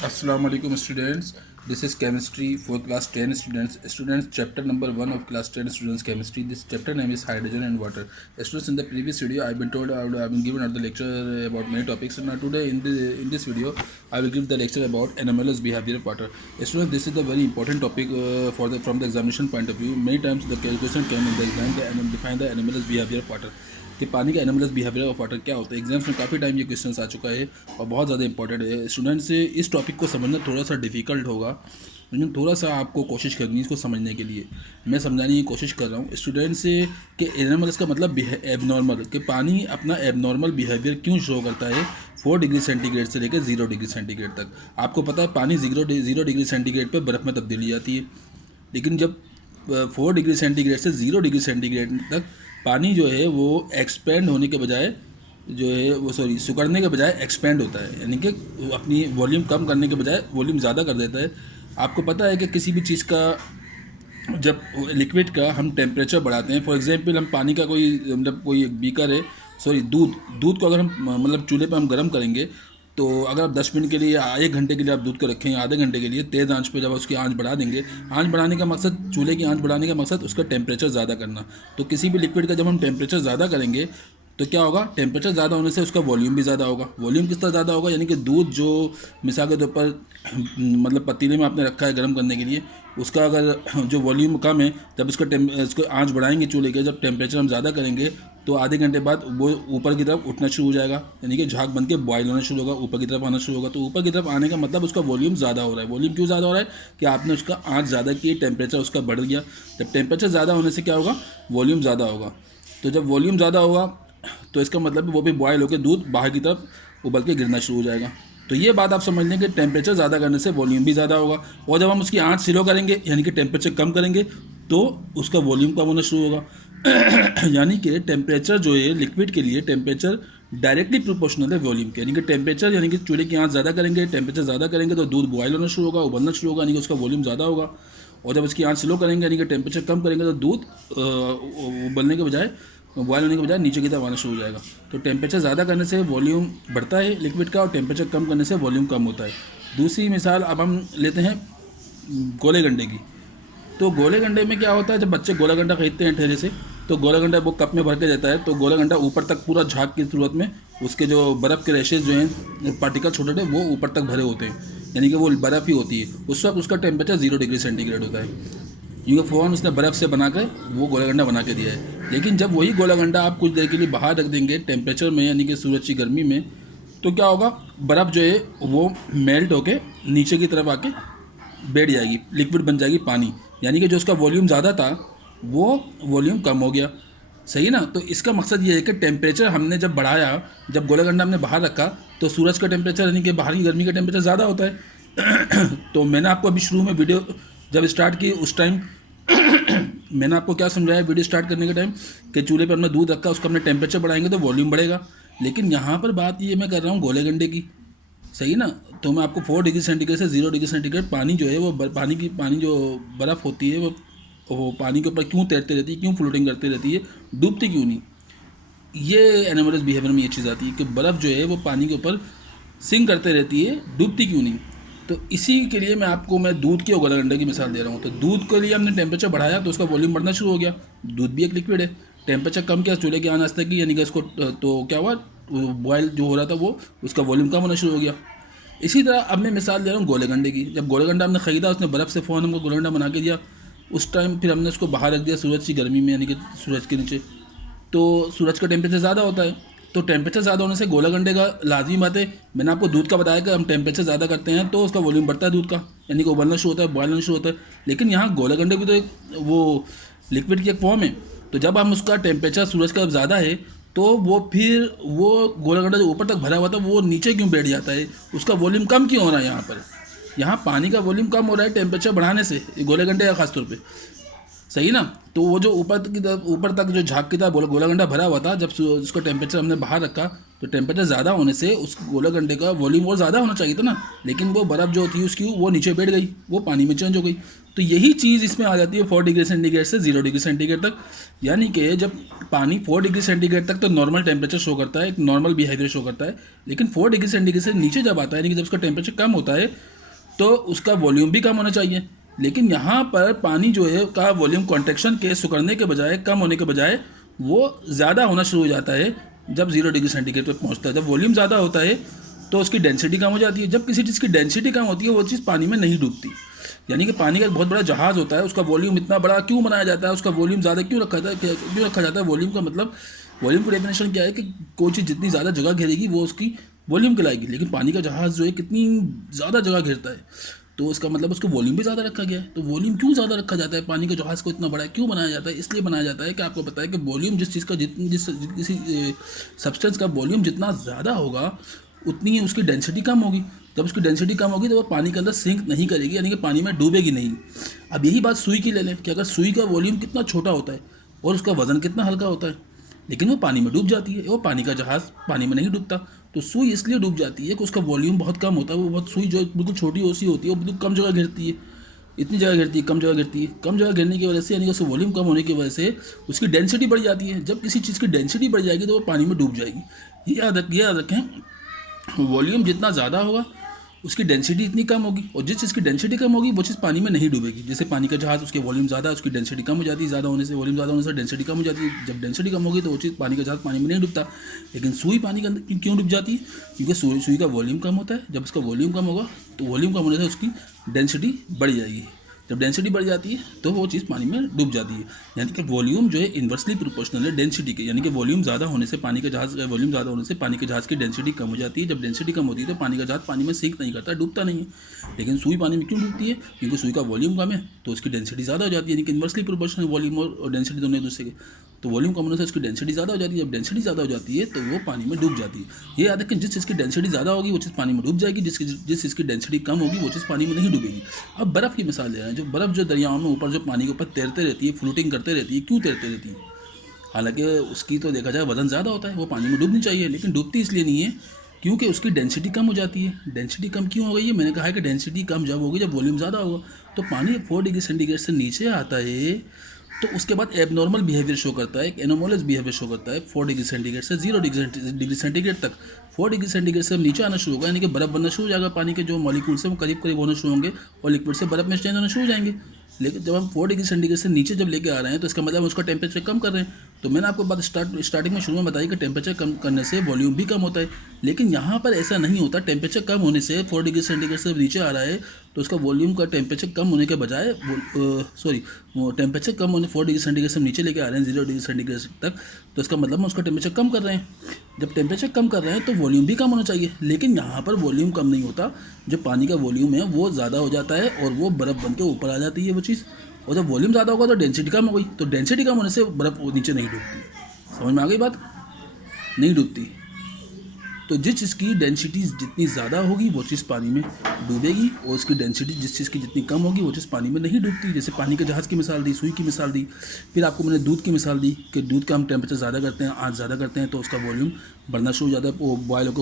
Assalamu alaikum students. This is chemistry for class 10 students. Students, chapter number 1 of class 10 students chemistry. This chapter name is hydrogen and water. Students, in the previous video I've been told I've been given out the lecture about many topics. So now today in this video I will give the lecture about anomalous behavior of water. Students, this is the very important topic from the examination point of view. Many times the question came in the exam and define the anomalous behavior of water. कि पानी का anomalous behaviour of water क्या होता है। Exams में काफ़ी time ये question आ चुका है और बहुत ज़्यादा इंपॉर्टेंट है। स्टूडेंट्स से इस टॉपिक को समझना थोड़ा सा डिफिकल्ट होगा, लेकिन थोड़ा सा आपको कोशिश करनी है इसको समझने के लिए। मैं समझाने की कोशिश कर रहा हूँ स्टूडेंट्स से कि एनोमलस का मतलब एबनॉर्मल, कि पानी अपना एबनॉर्मल बिहेवियर क्यों शो करता है 4 डिग्री सेंटीग्रेड से लेकर 0 डिग्री सेंटीग्रेड तक। आपको पता है पानी 0 डिग्री सेंटीग्रेड पर बर्फ़ में तब्दीली आती है, लेकिन जब 4 डिग्री सेंटीग्रेड से 0 डिग्री सेंटीग्रेड तक पानी जो है वो एक्सपेंड होने के बजाय जो है वो सिकुड़ने के बजाय एक्सपेंड होता है, यानी कि अपनी वॉल्यूम कम करने के बजाय वॉल्यूम ज़्यादा कर देता है। आपको पता है कि किसी भी चीज़ का जब लिक्विड का हम टेम्परेचर बढ़ाते हैं, फॉर एग्जांपल हम पानी का कोई एक बीकर है, दूध को अगर हम चूल्हे पे हम गर्म करेंगे तो अगर आप 10 मिनट के लिए या 1 घंटे के लिए आप दूध को रखें, आधे घंटे के लिए तेज़ आंच पे जब उसकी आंच बढ़ा देंगे, आंच बढ़ाने का मकसद, चूल्हे की आंच बढ़ाने का मकसद उसका टेम्परेचर ज़्यादा करना। तो किसी भी लिक्विड का जब हम टेम्परेचर ज़्यादा करेंगे तो क्या होगा, टेम्परेचर ज़्यादा होने से उसका वॉल्यूम भी ज़्यादा होगा। वॉल्यूम किस तरह ज़्यादा होगा, यानी कि दूध जो मिसाल के तौर पर पतीले में आपने रखा है गर्म करने के लिए, उसका अगर जो वॉल्यूम कम है, जब उसको आंच बढ़ाएंगे चूल्हे के, जब टेम्परेचर हम ज़्यादा करेंगे तो आधे घंटे बाद वो ऊपर की तरफ उठना शुरू हो जाएगा, यानी कि झाग बन के बॉयल होना शुरू होगा, ऊपर की तरफ आना शुरू होगा। तो ऊपर की तरफ आने का मतलब उसका वॉल्यूम ज़्यादा हो रहा है। वॉल्यूम क्यों ज़्यादा हो रहा है कि आपने उसका आंच ज़्यादा की, टेम्परेचर उसका बढ़ गया। जब टेम्परेचर ज़्यादा होने से क्या होगा, वॉल्यूम ज़्यादा होगा। तो जब वॉल्यूम ज़्यादा होगा तो इसका मतलब वो भी बॉयल होकर दूध बाहर की तरफ उबल के गिरना शुरू हो जाएगा। तो ये बात आप समझ लें कि टेम्परेचर ज़्यादा करने से वॉल्यूम भी ज़्यादा होगा, और जब हम उसकी आंच स्लो करेंगे यानी कि टेम्परेचर कम करेंगे तो उसका वॉल्यूम कम होना शुरू होगा। यानी कि टेम्परेचर जो है लिक्विड के लिए, टेम्परेचर डायरेक्टली प्रोपोर्शनल है वॉल्यूम के, यानी कि टेम्परेचर, यानी कि चूल्हे की आंच ज़्यादा करेंगे, टेम्परेचर ज़्यादा करेंगे तो दूध बॉयल होना शुरू होगा, उबलना शुरू होगा, यानी कि उसका वॉल्यूम ज़्यादा होगा। और जब उसकी आंच स्लो करेंगे यानी कि टेम्परेचर कम करेंगे तो दूध उबलने के बजाय, बॉयल होने के बजाय नीचे की तरफ आना शुरू हो जाएगा। तो टेम्परेचर ज़्यादा करने से वॉल्यूम बढ़ता है लिक्विड का, और टेम्परेचर कम करने से वॉल्यूम कम होता है। दूसरी मिसाल अब हम लेते हैं गोले गंडे की। तो गोले गंडे में क्या होता है, जब बच्चे गोला गंडा खरीदते हैं ठेले से, तो गोला गंडा वो कप में भर के देता है, तो गोला गंडा ऊपर तक पूरा झाग की सूरत में उसके जो बर्फ़ के रैशेज जो हैं, पार्टिकल छोटे छोटे, वो ऊपर तक भरे होते हैं, यानी कि वो बर्फ़ ही होती है। उस वक्त उसका टेम्परेचर 0 डिग्री सेंटीग्रेड होता है, क्योंकि फ़ौरन उसने बर्फ़ से बनाकर वो गोला गंडा बना के दिया है। लेकिन जब वही गोला गंडा आप कुछ देर के लिए बाहर रख देंगे टेम्परेचर में, यानी कि सूरज की गर्मी में, तो क्या होगा, बर्फ़ जो है वो मेल्ट होके नीचे की तरफ आके बैठ जाएगी, लिक्विड बन जाएगी पानी, यानी कि जो उसका वॉल्यूम ज़्यादा था वो वॉल्यूम कम हो गया। सही ना। तो इसका मकसद ये है कि टेम्परेचर हमने जब बढ़ाया, जब गोला गंडा हमने बाहर रखा, तो सूरज का टेम्परेचर यानी कि बाहर की गर्मी का टेम्परेचर ज़्यादा होता है। तो मैंने आपको अभी शुरू में वीडियो जब स्टार्ट की उस टाइम मैंने आपको क्या समझाया वीडियो स्टार्ट करने के टाइम, कि चूल्हे पर हमने दूध रखा, उसका हमने टेम्परेचर बढ़ाएंगे तो वॉल्यूम बढ़ेगा। लेकिन यहाँ पर बात ये मैं कर रहा हूँ गोले गंडे की, सही ना। तो मैं आपको 4 डिग्री सेंटीग्रेड से 0 डिग्री सेंटीग्रेड पानी जो है वो पानी जो बर्फ़ होती है वो पानी के ऊपर क्यों तैरती रहती है, क्यों फ्लोटिंग करती रहती है, डूबती क्यों नहीं। ये एनोमलस बिहेवियर में ये चीज़ आती है कि बर्फ़ जो है वो पानी के ऊपर सिंक करते रहती है, डूबती क्यों नहीं। तो इसी के लिए मैं दूध की और गोला गंडे की मिसाल दे रहा हूँ। तो दूध के लिए हमने टेम्परेचर बढ़ाया तो उसका वॉल्यूम बढ़ना शुरू हो गया। दूध भी एक लिक्विड है, टेम्परेचर कम किया चूल्हे की आंच तक की, यानी कि इसको तो क्या हुआ, बॉयल जो हो रहा था वो उसका वॉल्यूम कम होना शुरू हो गया। इसी तरह अब मैं मिसाल दे रहा हूँ गोले गंडे की। जब गोले गंडा हमने ख़रीदा, उसने बर्फ़ से फ़ौरन हमको गोला गंडा बना के दिया, उस टाइम फिर हमने उसको बाहर रख दिया सूरज की गर्मी में, यानी कि सूरज के नीचे। तो सूरज का टेम्परेचर ज़्यादा होता है, तो टेम्परेचर ज़्यादा होने से गोला गंडे का लाजमी बात है, मैंने आपको दूध का बताया कि हम टेम्परेचर ज़्यादा करते हैं तो उसका वॉल्यूम बढ़ता है दूध का, यानी कि उबलना शुरू होता है, बॉयल होना शुरू होता है। लेकिन यहाँ गोला गंडे भी तो एक वो लिक्विड की एक फॉर्म है। तो जब हम उसका टेम्परेचर सूरज का ज़्यादा है तो वो गोला गंडा जो ऊपर तक भरा हुआ था वो नीचे क्यों बैठ जाता है, उसका वॉल्यूम कम क्यों हो रहा है। यहाँ पानी का वॉल्यूम कम हो रहा है टेम्परेचर बढ़ाने से, गोले गंडे का खासतौर पे, सही ना। तो वो जो ऊपर तक जो झाग की तरह गोला गंडा भरा हुआ था, जब उसका टेम्परेचर हमने बाहर रखा तो टेम्परेचर ज़्यादा होने से उस गोला अंडे का वॉल्यूम और ज़्यादा होना चाहिए था ना, लेकिन वो बर्फ़ जो होती है उसकी वो नीचे बैठ गई, वो पानी में चेंज हो गई। तो यही चीज़ इसमें आ जाती है 4 डिग्री सेंटीग्रेड से 0 डिग्री सेंटीग्रेड तक। यानी कि जब पानी 4 डिग्री सेंटीग्रेड तक तो नॉर्मल टेम्परेचर शो करता है, एक नॉर्मल बिहेवियर शो करता है, लेकिन 4 डिग्री सेंटीग्रेड से नीचे जब आता है, यानी कि जब उसका टेम्परेचर कम होता है तो उसका वॉल्यूम भी कम होना चाहिए। लेकिन यहाँ पर पानी जो है का वॉल्यूम कॉन्ट्रैक्शन के सुकड़ने के बजाय, कम होने के बजाय वो ज़्यादा होना शुरू हो जाता है जब 0 डिग्री सेंटीग्रेड पर पहुँचता है। जब वॉल्यूम ज़्यादा होता है तो उसकी डेंसिटी कम हो जाती है। जब किसी चीज़ की डेंसिटी कम होती है वो चीज़ पानी में नहीं डूबती। यानी कि पानी का एक बहुत बड़ा जहाज़ होता है, उसका वॉल्यूम इतना बड़ा क्यों बनाया जाता है, उसका वॉल्यूम ज़्यादा क्यों रखा जाता है। वॉल्यूम का मतलब, वॉल्यूम की डेफिनेशन क्या है कि कोई चीज़ जितनी ज़्यादा जगह घेरेगी वो उसकी वॉल्यूम कहलाएगी। लेकिन पानी का जहाज़ जो है कितनी ज़्यादा जगह घेरता है, तो उसका मतलब उसको वॉल्यूम भी ज़्यादा रखा गया है। तो वॉल्यूम क्यों ज़्यादा रखा जाता है, पानी के जहाज़ को इतना बड़ा क्यों बनाया जाता है? इसलिए बनाया जाता है कि आपको पता है कि वॉल्यूम जिस चीज़ का किसी सब्सटेंस का वॉल्यूम जितना ज़्यादा होगा उतनी ही उसकी डेंसिटी कम होगी। जब उसकी डेंसिटी कम होगी तो वो पानी के अंदर सिंक नहीं करेगी, यानी कि पानी में डूबेगी नहीं। अब यही बात सुई की ले लें कि अगर सुई का वॉल्यूम कितना छोटा होता है और उसका वज़न कितना हल्का होता है, लेकिन वो पानी में डूब जाती है। वो पानी का जहाज़ पानी में नहीं डूबता। तो सुई इसलिए डूब जाती है कि उसका वॉल्यूम बहुत कम होता है। वो बहुत सुई जो बिल्कुल छोटी ओसी होती है वो बिल्कुल कम जगह घेरती है, इतनी जगह घेरती है, कम जगह घेरती है। कम जगह घेरने की वजह से, यानी कि उसका वॉल्यूम कम होने की वजह से उसकी डेंसिटी बढ़ जाती है। जब किसी चीज़ की डेंसिटी बढ़ जाएगी तो वो पानी में डूब जाएगी। ये याद रखें, वॉल्यूम जितना ज़्यादा होगा उसकी डेंसिटी इतनी कम होगी, और जिस चीज़ की डेंसिटी कम होगी वो चीज़ पानी में नहीं डूबेगी। जैसे पानी का जहाज़, उसके वॉल्यूम ज़्यादा है, उसकी डेंसिटी कम हो जाती है, ज़्यादा होने से वॉल्यूम ज़्यादा होने से डेंसिटी कम हो जाती है। जब डेंसिटी कम होगी तो वो चीज़, पानी का जहाज़ पानी में नहीं डूबता। लेकिन सुई पानी के अंदर क्यों डूब जाती है? क्योंकि सुई का वॉल्यूम कम होता है। जब उसका वॉल्यूम कम होगा तो वॉल्यूम कम होने से उसकी डेंसिटी बढ़ जाएगी। जब डेंसिटी बढ़ जाती है तो वो चीज़ पानी में डूब जाती है। यानी कि वॉल्यूम जो है इन्वर्सली प्रोपोर्शनल है डेंसिटी के। यानी कि वॉल्यूम ज़्यादा होने से, पानी का जहाज़ का वॉल्यूम ज़्यादा होने से पानी के जहाज़ की डेंसिटी कम हो जाती है। जब डेंसिटी कम होती है तो पानी का जहाज़ पानी में सिंक नहीं करता, डूबता नहीं है। लेकिन सुई पानी में क्यों डूबती है? क्योंकि सुई का वॉल्यूम कम है तो उसकी डेंसिटी ज़्यादा हो जाती है। यानी कि इन्वर्सली प्रोपोर्शनल वॉल्यूम और डेंसिटी दोनों एक दूसरे के। तो वॉल्यूम कम होने से उसकी डेंसिटी ज़्यादा हो जाती है। जब डेंसिटी ज़्यादा हो जाती है तो वो पानी में डूब जाती है। ये याद रखें, जिस चीज़ की डेंसिटी ज़्यादा होगी वो चीज़ पानी में डूब जाएगी, जिस चीज़ की डेंसिटी कम होगी वो चीज़ पानी में नहीं डूबेगी। अब बर्फ़ की मिसाल ले रहे हैं। जो बर्फ़ जो दरियाओं में ऊपर जो पानी के ऊपर तैरते रहती है, फ्लोटिंग करते रहती है, क्यों तैरते रहती है? हालांकि उसकी तो देखा जाए वज़न ज़्यादा होता है, वो पानी में डूबनी चाहिए, लेकिन डूबती इसलिए नहीं है क्योंकि उसकी डेंसिटी कम हो जाती है। डेंसिटी कम क्यों हो गई है? मैंने कहा है कि डेंसिटी कम जब होगी जब वॉल्यूम ज़्यादा होगा। तो पानी 4 डिग्री सेंटीग्रेड से नीचे आता है तो उसके बाद एबनॉर्मल बिहेवियर शो करता है, एक एनोमोलस बिहेवियर शो करता है 4 डिग्री सेंटीग्रेड से 0 डिग्री सेंटीग्रेड तक। 4 डिग्री सेंटीग्रेड से नीचे आना शुरू होगा, यानी कि बर्फ़ बनना शुरू हो जाएगा। पानी के जो मॉलिक्यूल्स हैं वो करीब करीब होना शुरू होंगे और लिक्विड से बर्फ़ में चेंज होना शुरू हो जाएंगे। लेकिन जब हम 4 डिग्री सेंटीग्रेड से नीचे जब लेके आ रहे हैं तो इसका मतलब हम उसका टेम्परेचर कम कर रहे हैं। तो मैंने आपको बात स्टार्टिंग में शुरू में बताई कि टेम्परेचर कम करने से वॉल्यूम भी कम होता है। लेकिन यहाँ पर ऐसा नहीं होता। टेम्परेचर कम होने से, 4 डिग्री सेंटीग्रेड से नीचे आ रहा है तो उसका वॉल्यूम का टेम्परेचर कम होने के बजाय, टेम्परेचर कम होने 4 डिग्री सेंटीग्रेड से नीचे लेके आ रहे हैं 0 डिग्री सेंटीग्रेड तक, तो इसका मतलब हम उसका टेम्परेचर कम कर रहे हैं। जब टेम्परेचर कम कर रहे हैं तो वॉल्यूम भी कम होना चाहिए। लेकिन यहाँ पर वॉल्यूम कम नहीं होता, जो पानी का वॉल्यूम है वो ज़्यादा हो जाता है और वो बर्फ़ बन के ऊपर आ जाती है वो चीज़। और जब वॉल्यूम ज़्यादा होगा तो डेंसिटी कम हो गई, तो डेंसिटी कम होने से बर्फ़ नीचे नहीं डूबती। समझ में आ गई बात? नहीं डूबती। तो जिस चीज़ की डेंसिटी जितनी ज़्यादा होगी वो चीज़ पानी में डूबेगी, और उसकी डेंसिटी जिस चीज़ की जितनी कम होगी वो चीज़ पानी में नहीं डूबती। जैसे पानी के जहाज़ की मिसाल दी, सुई की मिसाल दी, फिर आपको मैंने दूध की मिसाल दी कि दूध का हम टेम्परेचर ज़्यादा करते हैं, आँच ज़्यादा करते हैं तो उसका वॉल्यूम बढ़ना शुरू हो जाता है, वो बॉयल होकर